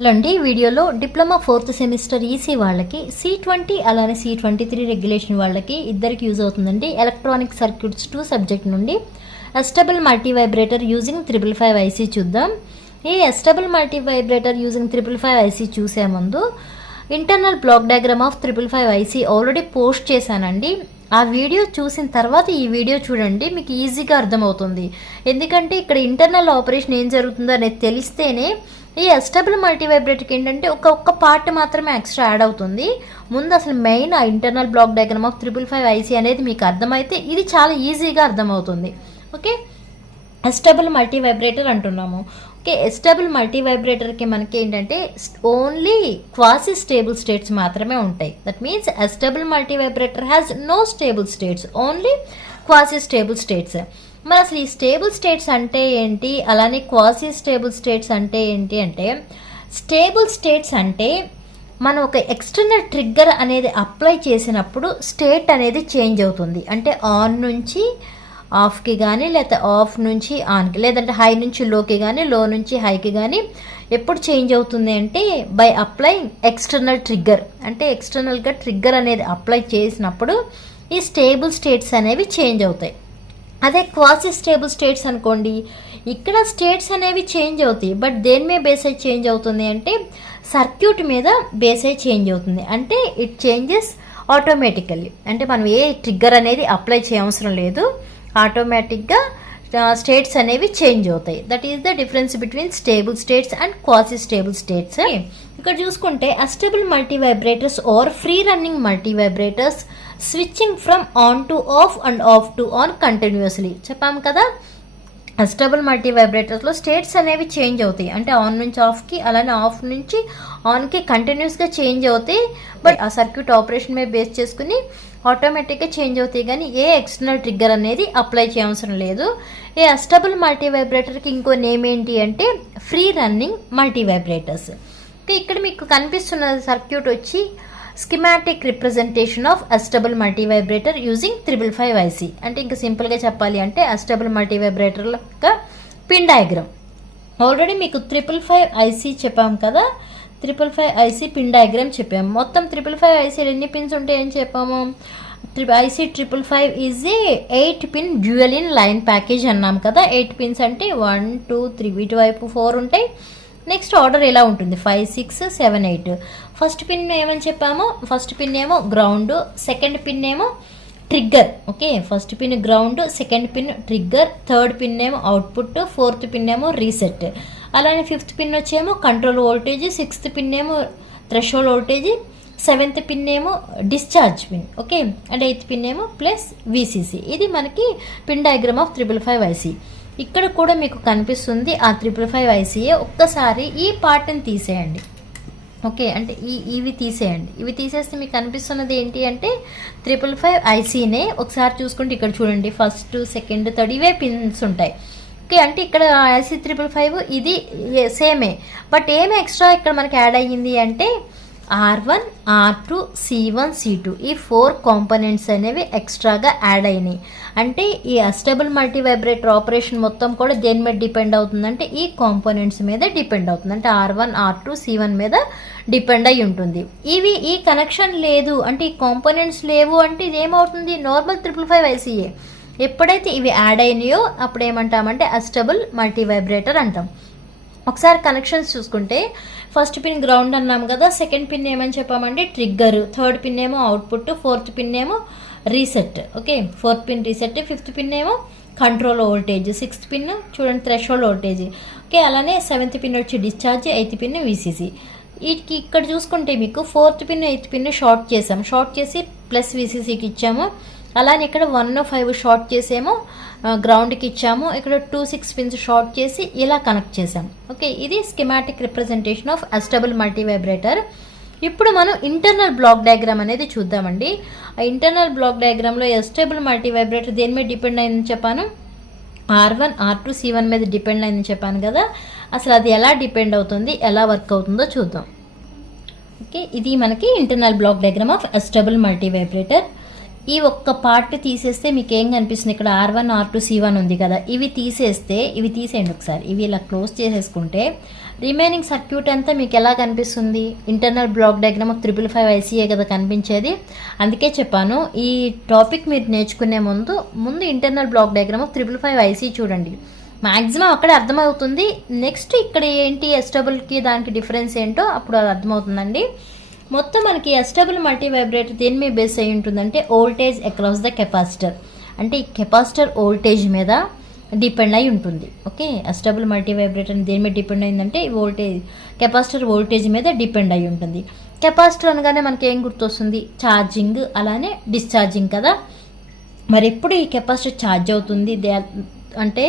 ఈ వీడియోలో diploma 4th semester EC వాళ్ళకి C20 అలానే C23 రెగ్యులేషన్ వాళ్ళకి ఇద్దరికి యూజ్ అవుతుందండి. ఎలక్ట్రానిక్ సర్క్యూట్స్ 2 సబ్జెక్ట్ నుండి అస్టబుల్ మల్టీవైబ్రేటర్ యూజింగ్ 555 ఐసీ చూద్దాం. ఈ అస్టబుల్ మల్టీవైబ్రేటర్ యూజింగ్ 555 ఐసీ చూసే ముందు internal block diagram of 555 IC already post చేశానండి. ఆ వీడియో చూసిన తర్వాత ఈ వీడియో చూడండి, మీకు ఈజీగా అర్థమవుతుంది. ఎందుకంటే ఇక్కడ ఇంటర్నల్ ఆపరేషన్ ఏం జరుగుతుందో అనేది తెలిస్తేనే ఈ అస్టబుల్ మల్టీవైబ్రేటర్కి ఏంటంటే ఒక్క పార్ట్ మాత్రమే ఎక్స్ట్రా యాడ్ అవుతుంది. ముందు అసలు మెయిన్ ఆ internal block diagram of 555 IC అనేది మీకు అర్థమైతే ఇది చాలా ఈజీగా అర్థమవుతుంది. ఓకే, అస్టబుల్ మల్టీవైబ్రేటర్ అంటున్నాము. ఓకే, అస్టబుల్ మల్టీవైబ్రేటర్కి మనకి ఏంటంటే ఓన్లీ క్వాసీ స్టేబుల్ స్టేట్స్ మాత్రమే ఉంటాయి. That means astable multivibrator has no stable states, only quasi stable states. మరి అసలు ఈ స్టేబుల్ స్టేట్స్ అంటే ఏంటి, అలానే క్వాసీ స్టేబుల్ స్టేట్స్ అంటే ఏంటి అంటే, స్టేబుల్ స్టేట్స్ అంటే మనం ఒక ఎక్స్టర్నల్ ట్రిగ్గర్ అనేది అప్లై చేసినప్పుడు స్టేట్ అనేది చేంజ్ అవుతుంది. అంటే ఆన్ నుంచి ఆఫ్కి కానీ, లేకపోతే ఆఫ్ నుంచి ఆన్కి, లేదంటే హై నుంచి లోకి కానీ, లో నుంచి హైకి కానీ ఎప్పుడు చేంజ్ అవుతుంది అంటే బై అప్లైయింగ్ ఎక్స్టర్నల్ ట్రిగ్గర్. అంటే ఎక్స్టర్నల్గా ట్రిగ్గర్ అనేది అప్లై చేసినప్పుడు ఈ స్టేబుల్ స్టేట్స్ అనేవి చేంజ్ అవుతాయి. అదే క్వాసీ స్టేబుల్ స్టేట్స్ అనుకోండి, ఇక్కడ స్టేట్స్ అనేవి చేంజ్ అవుతాయి, బట్ దేని మీద బేస్ అయి చేంజ్ అవుతుంది అంటే సర్క్యూట్ మీద బేస్ అయి చేంజ్ అవుతుంది. అంటే ఇట్ చేంజెస్ ఆటోమేటికల్లీ, అంటే మనం ఏ ట్రిగ్గర్ అనేది అప్లై చేయవసరం లేదు, ఆటోమేటిక్గా స్టేట్స్ అనేవి చేంజ్ అవుతాయి. That is the difference between stable states and quasi stable states. ఇక్కడ చూసుకుంటే astable multivibrators are free running multivibrators switching from on to off and off to on continuously చెప్పాము కదా. అస్టబుల్ మల్టీవైబ్రేటర్స్లో states అనేవి change అవుతాయి, అంటే on నుంచి ఆఫ్కి, అలానే ఆఫ్ నుంచి ఆన్కి కంటిన్యూస్గా చేంజ్ అవుతాయి. బట్ ఆ సర్క్యూట్ ఆపరేషన్ మీద బేస్ చేసుకుని ఆటోమేటిక్గా చేంజ్ అవుతాయి, కానీ ఏ ఎక్స్టర్నల్ ట్రిగ్గర్ అనేది అప్లై చేయవసరం లేదు. ఈ అస్టబుల్ మల్టీవైబ్రేటర్కి ఇంకో నేమ్ ఏంటి అంటే ఫ్రీ రన్నింగ్ మల్టీవైబ్రేటర్స్. ఇక్కడ మీకు కనిపిస్తున్న సర్క్యూట్ వచ్చి schematic representation of astable multivibrator using 555 IC. అంటే ఇంకా సింపుల్గా చెప్పాలి అంటే అస్టబుల్ మల్టీవైబ్రేటర్గా పిన్ డయాగ్రామ్. ఆల్రెడీ మీకు 555 ఐసీ చెప్పాము కదా, 555 ఐసీ పిన్ డయాగ్రామ్ చెప్పాము. మొత్తం 555 ఐసీలు ఎన్ని పిన్స్ ఉంటాయని చెప్పాము. IC 555 is a 8 pin dual in line package అన్నాం కదా. 8 పిన్స్ అంటే 1 2 3 వీటి వైపు 4 ఉంటాయి. నెక్స్ట్ ఆర్డర్ ఎలా ఉంటుంది 5 6 7 8. ఫస్ట్ పిన్ ఏమని చెప్పాము, ఫస్ట్ పిన్ ఏమో గ్రౌండ్, సెకండ్ పిన్ ఏమో trigger. Okay, first pin ground, second pin trigger, third pin ఏమో అవుట్పుట్, ఫోర్త్ పిన్ ఏమో రీసెట్, అలానే ఫిఫ్త్ పిన్ వచ్చేమో కంట్రోల్ వోల్టేజ్, సిక్స్త్ పిన్ ఏమో థ్రెషోల్డ్ వోల్టేజ్, సెవెంత్ పిన్ ఏమో discharge pin. Okay, and eighth pin ఏమో plus VCC. ఇది మనకి pin diagram of 555 IC. ఇక్కడ కూడా మీకు కనిపిస్తుంది ఆ 555 ఐసీఏ. ఒక్కసారి ఈ పార్ట్ని తీసేయండి. ఓకే, అంటే ఇవి తీసేయండి. ఇవి తీసేస్తే మీకు కనిపిస్తున్నది ఏంటి అంటే 555 ఐసీనే. ఒకసారి చూసుకుంటే ఇక్కడ చూడండి, ఫస్ట్ సెకండ్ థర్డ్ ఇవే పిన్స్ ఉంటాయి. ఓకే, అంటే ఇక్కడ ఐసీ 555 ఇది సేమే, బట్ ఏమి ఎక్స్ట్రా ఇక్కడ మనకి యాడ్ అయ్యింది అంటే R1 R2 C1 C2 ఈ 4 కాంపోనెంట్స్ అనేవి ఎక్స్ట్రాగా యాడ్ అయినాయి. అంటే ఈ అస్టబుల్ మల్టీవైబ్రేటర్ ఆపరేషన్ మొత్తం కూడా దేని మీద డిపెండ్ అవుతుందంటే ఈ కాంపోనెంట్స్ మీద డిపెండ్ అవుతుంది. అంటే R1 R2 C1 మీద డిపెండ్ అయి ఉంటుంది. ఈ కనెక్షన్ లేదు అంటే ఈ కాంపోనెంట్స్ లేవు అంటే ఇది ఏమవుతుంది, నార్మల్ 555 ఐసీఏ. ఎప్పుడైతే ఇవి యాడ్ అయినాయో అప్పుడు ఏమంటామంటే అస్టబుల్ మల్టీవైబ్రేటర్ అంటాం. ఒకసారి కనెక్షన్స్ చూసుకుంటే ఫస్ట్ పిన్ గ్రౌండ్ అన్నాం కదా, సెకండ్ పిన్ ఏమని చెప్పామంటే ట్రిగ్గర్, థర్డ్ పిన్ ఏమో అవుట్పుట్, ఫోర్త్ పిన్ ఏమో reset. Okay, fourth pin reset, fifth pin ఏమో కంట్రోల్ వోల్టేజ్, సిక్స్త్ పిన్ చూడండి థ్రెషోల్డ్ వోల్టేజ్. ఓకే, అలానే సెవెంత్ పిన్ వచ్చి డిశ్చార్జ్, ఎయిత్ పిన్ విసిసి. వీటికి ఇక్కడ చూసుకుంటే మీకు fourth pin eighth pin short చేసాం, షార్ట్ చేసి ప్లస్ విసిసికి ఇచ్చాము. అలానే ఇక్కడ 1 5 షార్ట్ చేసేమో గ్రౌండ్కి ఇచ్చాము. ఇక్కడ 2 6 పిన్స్ షార్ట్ చేసి ఇలా కనెక్ట్ చేసాం. ఓకే, ఇది schematic representation of astable multivibrator. ఇప్పుడు మనం ఇంటర్నల్ బ్లాక్ డయాగ్రామ్ అనేది చూద్దామండి. ఆ ఇంటర్నల్ బ్లాక్ డయాగ్రామ్లో అస్టబుల్ మల్టీవైబ్రేటర్ దేని మీద డిపెండ్ అయిందని చెప్పాను, R1 R2 C1 మీద డిపెండ్ అయిందని చెప్పాను కదా. అసలు అది ఎలా డిపెండ్ అవుతుంది, ఎలా వర్క్ అవుతుందో చూద్దాం. ఓకే, ఇది మనకి internal block diagram of astable multivibrator. ఈ ఒక్క పార్ట్ తీసేస్తే మీకు ఏం కనిపిస్తుంది, ఇక్కడ R1 R2 C1 ఉంది కదా, ఇవి తీసేయండి ఒకసారి, ఇవి ఇలా క్లోజ్ చేసేసుకుంటే రిమైనింగ్ సర్క్యూట్ అంతా మీకు ఎలా కనిపిస్తుంది, internal block diagram of 555 ICE కదా కనిపించేది. అందుకే చెప్పాను ఈ టాపిక్ మీరు నేర్చుకునే ముందు internal block diagram of 555 ICE చూడండి, మ్యాక్సిమం అక్కడే అర్థమవుతుంది. నెక్స్ట్ ఇక్కడ ఏంటి ఎస్టబుల్కి దానికి డిఫరెన్స్ ఏంటో అప్పుడు అది అర్థమవుతుందండి. మొత్తం మనకి ఎస్టబుల్ మల్టీ వైబ్రేటర్ దేని మీద బేస్ అయి ఉంటుందంటే వోల్టేజ్ అక్రాస్ ద కెపాసిటర్, అంటే ఈ కెపాసిటర్ వోల్టేజ్ మీద డిపెండ్ అయి ఉంటుంది. ఓకే, ఎస్టబుల్ మల్టీ వైబ్రేటర్ దేని మీద డిపెండ్ అయిందంటే కెపాసిటర్ వోల్టేజ్ మీద డిపెండ్ అయి ఉంటుంది. కెపాసిటర్ అనగానే మనకి ఏం గుర్తొస్తుంది, ఛార్జింగ్ అలానే డిశ్చార్జింగ్ కదా. మరి ఎప్పుడు ఈ కెపాసిటర్ ఛార్జ్ అవుతుంది అంటే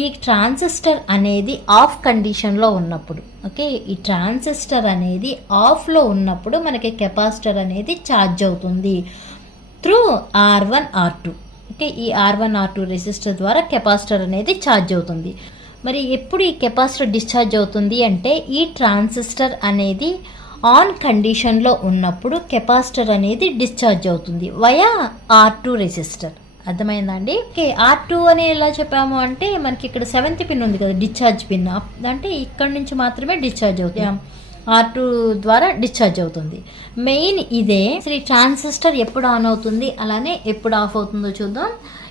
ఈ ట్రాన్సిస్టర్ అనేది ఆఫ్ కండిషన్లో ఉన్నప్పుడు. ఓకే, ఈ ట్రాన్సిస్టర్ అనేది ఆఫ్లో ఉన్నప్పుడు మనకి కెపాసిటర్ అనేది ఛార్జ్ అవుతుంది త్రూ R1 R2. ఓకే, ఈ R1 R2 రెసిస్టర్ ద్వారా కెపాసిటర్ అనేది ఛార్జ్ అవుతుంది. మరి ఎప్పుడు ఈ కెపాసిటర్ డిశ్చార్జ్ అవుతుంది అంటే ఈ ట్రాన్సిస్టర్ అనేది ఆన్ కండిషన్లో ఉన్నప్పుడు కెపాసిటర్ అనేది డిశ్చార్జ్ అవుతుంది వయా R2 రెసిస్టర్. అర్థమైందా అండి? ఓకే, R2 అని ఎలా చెప్పాము అంటే మనకి ఇక్కడ 7th పిన్ ఉంది కదా డిశ్చార్జ్ పిన్, అంటే ఇక్కడ నుంచి మాత్రమే డిశ్చార్జ్ అవుతుంది, R2 ద్వారా డిశ్చార్జ్ అవుతుంది. మెయిన్ ఇదే. ఈ ట్రాన్సిస్టర్ ఎప్పుడు ఆన్ అవుతుంది అలానే ఎప్పుడు ఆఫ్ అవుతుందో చూద్దాం.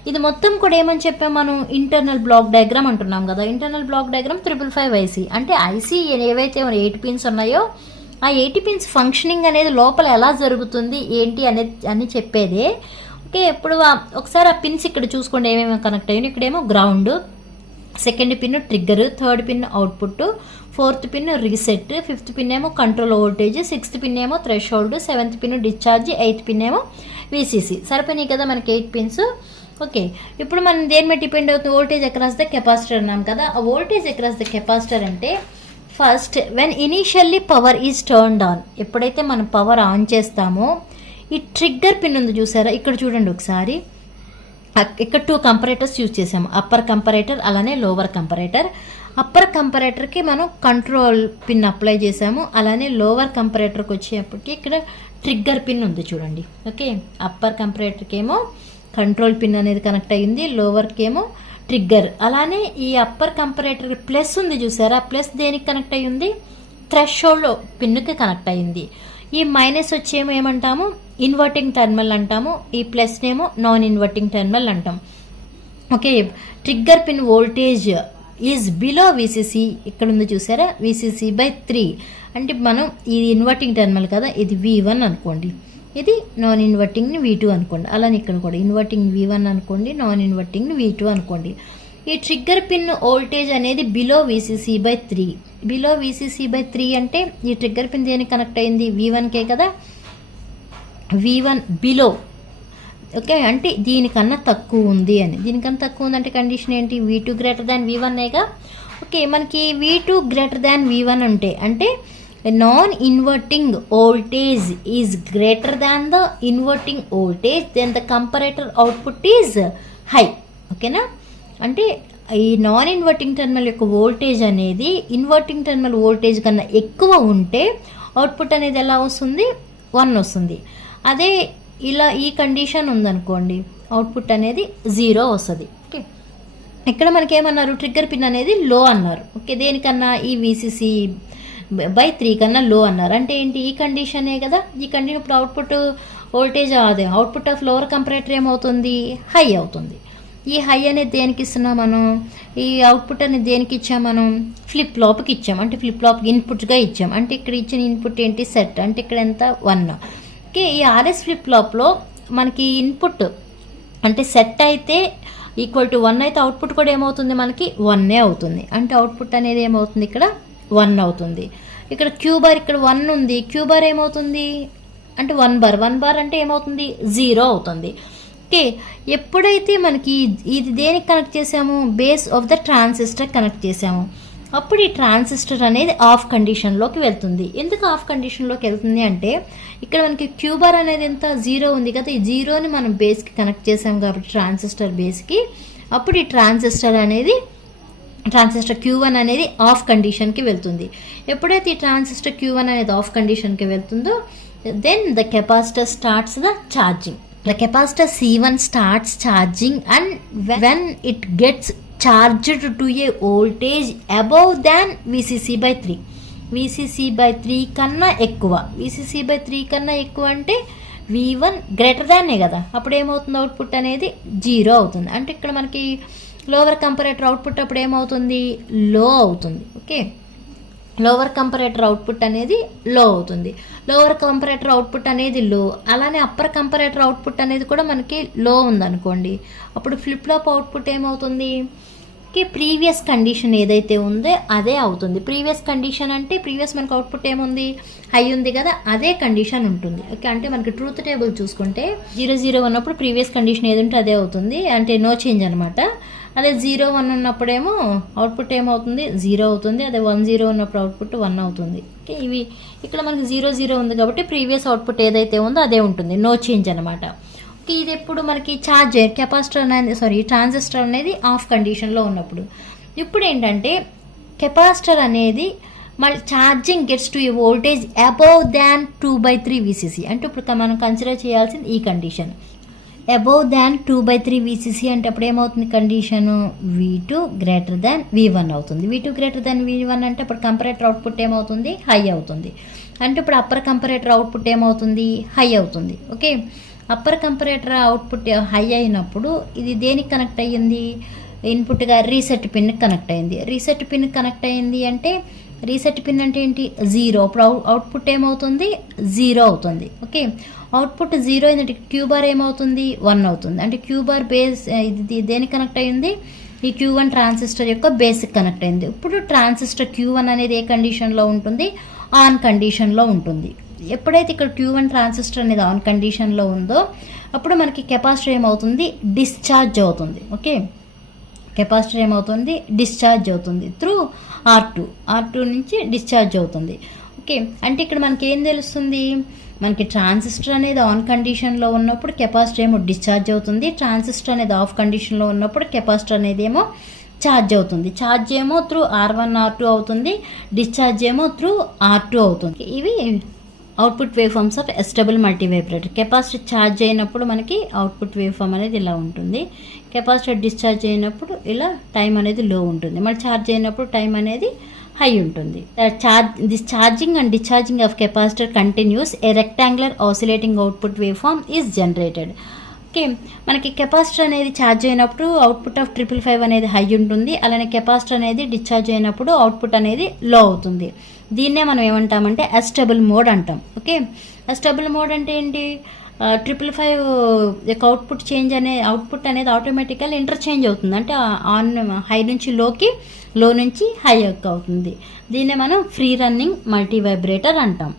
ఇది మొత్తం కూడా ఏమని చెప్పాము మనం, ఇంటర్నల్ బ్లాక్ డయాగ్రామ్ అంటున్నాం కదా. ఇంటర్నల్ బ్లాక్ డయాగ్రామ్ 555 ICE అంటే IC ఏవైతే 8 పిన్స్ ఉన్నాయో ఆ 8 పిన్స్ ఫంక్షనింగ్ అనేది లోపల ఎలా జరుగుతుంది ఏంటి అని చెప్పేదే. ఓకే, ఇప్పుడు ఒకసారి ఆ పిన్స్ ఇక్కడ చూసుకోండి ఏమేమి కనెక్ట్ అయ్యాయి. ఇక్కడేమో ground, second pin trigger, third pin output, fourth pin reset, fifth pin ఏమో కంట్రోల్ వోల్టేజ్, సిక్స్త్ పిన్ ఏమో threshold, seventh pin discharge, eighth pin ఏమో VCC. సరిపోయినాయి కదా మనకి 8 పిన్స్. ఓకే, ఇప్పుడు మనం దేని మీద డిపెండ్ అవుతుంది, వోల్టేజ్ అక్రాస్ ద కెపాసిటర్ అన్నాం కదా. ఆ వోల్టేజ్ అక్రాస్ ద కెపాసిటర్ అంటే first when initially power is turned on, ఎప్పుడైతే మనం పవర్ ఆన్ చేస్తామో ఈ ట్రిగ్గర్ పిన్ ఉంది చూసారా, ఇక్కడ చూడండి ఒకసారి, ఇక్కడ 2 కంపరేటర్స్ యూజ్ చేసాము, అప్పర్ కంపరేటర్ అలానే లోవర్ కంపరేటర్. అప్పర్ కంపరేటర్కి మనం కంట్రోల్ పిన్ అప్లై చేసాము, అలానే లోవర్ కంపరేటర్కి వచ్చేటప్పటికి ఇక్కడ ట్రిగ్గర్ పిన్ ఉంది చూడండి. ఓకే, అప్పర్ కంపరేటర్కి ఏమో కంట్రోల్ పిన్ అనేది కనెక్ట్ అయ్యింది, లోవర్కి ఏమో ట్రిగ్గర్. అలానే ఈ అప్పర్ కంపరేటర్ ప్లస్ ఉంది చూసారా, ప్లస్ దేనికి కనెక్ట్ అయ్యింది, థ్రెషోల్డ్ పిన్కి కనెక్ట్ అయ్యింది. ఈ మైనస్ వచ్చేమో ఏమంటాము, ఇన్వర్టింగ్ టెర్మినల్ అంటాము, ఈ ప్లస్నేమో నాన్ ఇన్వర్టింగ్ టెర్మినల్ అంటాం. Okay, trigger pin voltage is below VCC, ఇక్కడ ఉంది చూసారా VCC/3, అంటే మనం ఇది ఇన్వర్టింగ్ టెర్మినల్ కదా, ఇది V1 అనుకోండి, ఇది నాన్ ఇన్వర్టింగ్ని V2 అనుకోండి. అలానే ఇక్కడ కూడా ఇన్వర్టింగ్ V1 అనుకోండి, నాన్ ఇన్వర్టింగ్ని V2 అనుకోండి. ఈ ట్రిగ్గర్ పిన్ వోల్టేజ్ అనేది బిలో VCC/3. బిలో VCC/3 అంటే ఈ ట్రిగ్గర్ పిన్ దేనికి కనెక్ట్ అయింది, V1కే కదా, V1 బిలో. ఓకే, అంటే దీనికన్నా తక్కువ ఉంది అని. దీనికన్నా తక్కువ ఉందంటే కండిషన్ ఏంటి, V2 గ్రేటర్ దాన్ V1ఏగా. ఓకే, మనకి V2 గ్రేటర్ దాన్ V1 అంటే non inverting voltage is greater than the inverting voltage, then the comparator output is high. ఓకేనా, అంటే ఈ నాన్ ఇన్వర్టింగ్ టెర్మినల్ యొక్క వోల్టేజ్ అనేది ఇన్వర్టింగ్ టెర్మినల్ వోల్టేజ్ కన్నా ఎక్కువ ఉంటే అవుట్పుట్ అనేది ఎలా వస్తుంది, 1 వస్తుంది. అదే ఇలా ఈ కండిషన్ ఉందనుకోండి, అవుట్పుట్ అనేది 0 వస్తుంది. ఓకే, ఇక్కడ మనకి ఏమన్నారు, ట్రిగ్గర్ పిన్ అనేది లో అన్నారు. ఓకే, దేనికన్నా ఈ VCC/3 కన్నా లో అన్నారు. అంటే ఏంటి, ఈ కండిషనే కదా. ఈ కండిషన్ ఇప్పుడు అవుట్పుట్ వోల్టేజ్ అదే అవుట్పుట్ ఆఫ్ లోవర్ కంపరేటర్ ఏమవుతుంది, హై అవుతుంది. ఈ హై అనేది దేనికి ఇస్తున్నాం మనం, ఈ అవుట్పుట్ అనేది దేనికి ఇచ్చాం మనం, ఫ్లిప్ ఫ్లాప్కి ఇచ్చాం, అంటే ఫ్లిప్ ఫ్లాప్కి ఇన్పుట్గా ఇచ్చాం. అంటే ఇక్కడ ఇచ్చిన ఇన్పుట్ ఏంటి, సెట్, అంటే ఇక్కడ ఎంత 1. ఓకే, ఈ RS ఫ్లిప్ ఫ్లాప్లో మనకి ఇన్పుట్ అంటే సెట్ అయితే ఈక్వల్ టు 1 అయితే అవుట్పుట్ కూడా ఏమవుతుంది మనకి 1 అవుతుంది. అంటే అవుట్పుట్ అనేది ఏమవుతుంది ఇక్కడ 1 అవుతుంది. ఇక్కడ క్యూ బార్ ఇక్కడ 1 ఉంది, క్యూ బార్ ఏమవుతుంది అంటే 1 బార్ అంటే ఏమవుతుంది 0 అవుతుంది. ఓకే, ఎప్పుడైతే మనకి ఇది దేనికి కనెక్ట్ చేసాము, base of the transistor connect చేసాము, అప్పుడు ఈ ట్రాన్సిస్టర్ అనేది ఆఫ్ కండిషన్లోకి వెళ్తుంది. ఎందుకు ఆఫ్ కండిషన్లోకి వెళ్తుంది అంటే ఇక్కడ మనకి క్యూ బార్ అనేది ఎంత 0 ఉంది కదా, ఈ 0ని మనం బేస్కి కనెక్ట్ చేసాం కాబట్టి ట్రాన్సిస్టర్ బేస్కి, అప్పుడు ఈ ట్రాన్సిస్టర్ Q1 అనేది ఆఫ్ కండిషన్కి వెళ్తుంది. ఎప్పుడైతే ఈ ట్రాన్సిస్టర్ Q1 అనేది ఆఫ్ కండిషన్కి వెళ్తుందో then the capacitor starts the charging. The capacitor C1 starts charging and when it gets charged to a voltage above than VCC by 3. VCC by 3 కన్నా ఎక్కువ. VCC by 3 కన్నా ఎక్కువ అంటే V1 గ్రేటర్ దాన్నే కదా, అప్పుడు ఏమవుతుంది అవుట్పుట్ అనేది 0 అవుతుంది. అంటే ఇక్కడ మనకి లోవర్ కంపరేటర్ అవుట్పుట్ అప్పుడు ఏమవుతుంది, లో అవుతుంది. ఓకే, లోవర్ కంపరేటర్ అవుట్పుట్ అనేది లో అవుతుంది. లోవర్ కంపరేటర్ అవుట్పుట్ అనేది లో, అలానే అప్పర్ కంపరేటర్ అవుట్పుట్ అనేది కూడా మనకి లో ఉందనుకోండి, అప్పుడు ఫ్లిప్ ఫ్లాప్ అవుట్పుట్ ఏమవుతుంది, ప్రీవియస్ కండిషన్ ఏదైతే ఉందో అదే అవుతుంది. ప్రీవియస్ కండిషన్ అంటే ప్రీవియస్ మనకు అవుట్పుట్ ఏముంది, హై ఉంది కదా, అదే కండిషన్ ఉంటుంది. ఓకే, అంటే మనకి ట్రూత్ టేబుల్ చూసుకుంటే 0 0 ఉన్నప్పుడు ప్రీవియస్ కండిషన్ ఏది ఉంటే అదే అవుతుంది, అంటే నో చేంజ్ అనమాట. అదే 0 1 ఉన్నప్పుడేమో అవుట్పుట్ ఏమవుతుంది, 0 అవుతుంది. అదే 1 0 ఉన్నప్పుడు అవుట్పుట్ 1 అవుతుంది. ఓకే, ఇవి ఇక్కడ మనకి 0 0 ఉంది కాబట్టి ప్రీవియస్ అవుట్పుట్ ఏదైతే ఉందో అదే ఉంటుంది, నో చేంజ్ అనమాట. ఓకే, ఇది ఎప్పుడు మనకి ఛార్జ్ కెపాసిటర్ అనేది ట్రాన్సిస్టర్ అనేది ఆఫ్ కండిషన్లో ఉన్నప్పుడు. ఇప్పుడు ఏంటంటే కెపాసిటర్ అనేది మళ్ళీ charging gets to A voltage above than 2/3 VCC. అంటే ఇప్పుడు మనం కన్సిడర్ చేయాల్సింది ఈ కండిషన్, అబౌవ్ దాన్ 2/3 VCC అంటే అప్పుడు ఏమవుతుంది condition, V2 greater than V1 అవుతుంది. V2 గ్రేటర్ దాన్ V1 అంటే అప్పుడు కంపరేటర్ అవుట్పుట్ ఏమవుతుంది, హై అవుతుంది. అంటే ఇప్పుడు అప్పర్ కంపరేటర్ అవుట్పుట్ ఏమవుతుంది, హై అవుతుంది. Okay, upper comparator output high అయినప్పుడు ఇది దేనికి కనెక్ట్ అయ్యింది, ఇన్పుట్గా రీసెట్ పిన్కి కనెక్ట్ అయింది. రీసెట్ పిన్కి కనెక్ట్ అయ్యింది అంటే రీసెట్ పిన్ అంటే ఏంటి, 0. అప్పుడు అవుట్పుట్ ఏమవుతుంది, 0 అవుతుంది. ఓకే, అవుట్పుట్ 0 అయిందంటే క్యూ బార్ ఏమవుతుంది, 1 అవుతుంది. అంటే క్యూ బార్ బేస్ ఇది దేనికి కనెక్ట్ అయ్యింది, ఈ Q1 ట్రాన్సిస్టర్ యొక్క బేసిక్ కనెక్ట్ అయింది. ఇప్పుడు ట్రాన్సిస్టర్ Q1 అనేది ఏ కండిషన్లో ఉంటుంది, ఆన్ కండిషన్లో ఉంటుంది. ఎప్పుడైతే ఇక్కడ Q1 ట్రాన్సిస్టర్ అనేది ఆన్ కండిషన్లో ఉందో అప్పుడు మనకి కెపాసిటర్ ఏమవుతుంది, డిశ్చార్జ్ అవుతుంది. ఓకే, కెపాసిటర్ ఏమవుతుంది, డిశ్చార్జ్ అవుతుంది త్రూ R2 నుంచి డిశ్చార్జ్ అవుతుంది. ఓకే, అంటే ఇక్కడ మనకి ఏం తెలుస్తుంది, మనకి ట్రాన్సిస్టర్ అనేది ఆన్ కండిషన్లో ఉన్నప్పుడు కెపాసిటర్ ఏమో డిశ్చార్జ్ అవుతుంది, ట్రాన్సిస్టర్ అనేది ఆఫ్ కండిషన్లో ఉన్నప్పుడు కెపాసిటర్ అనేది ఏమో ఛార్జ్ అవుతుంది. ఛార్జ్ ఏమో త్రూ R1 R2 అవుతుంది, డిశ్చార్జ్ ఏమో త్రూ R2 అవుతుంది. ఇవి output waveforms of astable multivibrator. Capacitor charge అయినప్పుడు మనకి అవుట్పుట్ వేవ్ ఫార్మ్ అనేది ఇలా ఉంటుంది, కెపాసిటర్ డిశ్చార్జ్ అయినప్పుడు ఇలా టైం అనేది లో ఉంటుంది, మళ్ళీ ఛార్జ్ అయినప్పుడు టైం అనేది హై ఉంటుంది. This charging and discharging of capacitor continues a rectangular oscillating output wave form is generated. Okay, మనకి కెపాసిటర్ అనేది ఛార్జ్ అయినప్పుడు అవుట్పుట్ ఆఫ్ 555 అనేది హై ఉంటుంది, అలానే కెపాసిటర్ అనేది డిశ్చార్జ్ అయినప్పుడు అవుట్పుట్ అనేది లో అవుతుంది. దీన్నే మనం ఏమంటామంటే అస్టబుల్ మోడ్ అంటాం. ఓకే, అస్టబుల్ మోడ్ అంటే ఏంటి, 555 యొక్క అవుట్పుట్ అనేది ఆటోమేటికల్ ఇంటర్చేంజ్ అవుతుంది. అంటే ఆన్ హై నుంచి లోకి, లో నుంచి హై అవుతుంది. దీన్నే మనం ఫ్రీ రన్నింగ్ మల్టీవైబ్రేటర్ అంటాం.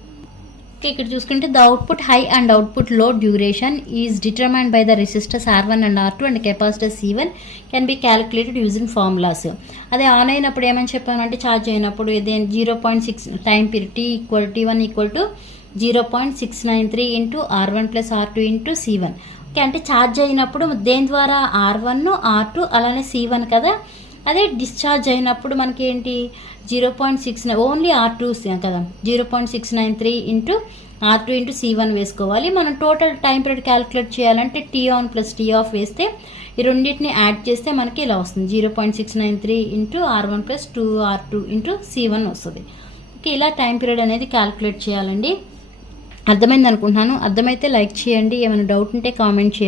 ఇక్కడ చూసుకుంటే the output high and output లో duration is determined by the resistors R1 and R2 and capacitor C1 can be calculated using formulas. అదే ఆన్ అయినప్పుడు ఏమని చెప్పామంటే ఛార్జ్ అయినప్పుడు ఇదే 0.6 time period T1 equal to 0.693 into R1 plus R2 into C1. Okay, అంటే charge అయినప్పుడు దేని ద్వారా R1 R2 అలానే C1 కదా. అదే డిశ్చార్జ్ అయినప్పుడు మనకి ఏంటి 0.69 ఓన్లీ R2 కదా, 0.693 ఇంటూ R2 ఇంటూ C1 వేసుకోవాలి. మనం టోటల్ టైం పీరియడ్ క్యాలిక్యులేట్ చేయాలంటే T on plus T of వేస్తే ఈ రెండింటిని యాడ్ చేస్తే మనకి ఇలా వస్తుంది, 0.693 into R1 plus 2R2 into C1 వస్తుంది. ఓకే, ఇలా టైం పీరియడ్ అనేది క్యాలిక్యులేట్ చేయాలండి. అర్థమైంది అనుకుంటున్నాను. అర్థమైతే లైక్ చేయండి, ఏమైనా డౌట్ ఉంటే కామెంట్ చేయండి.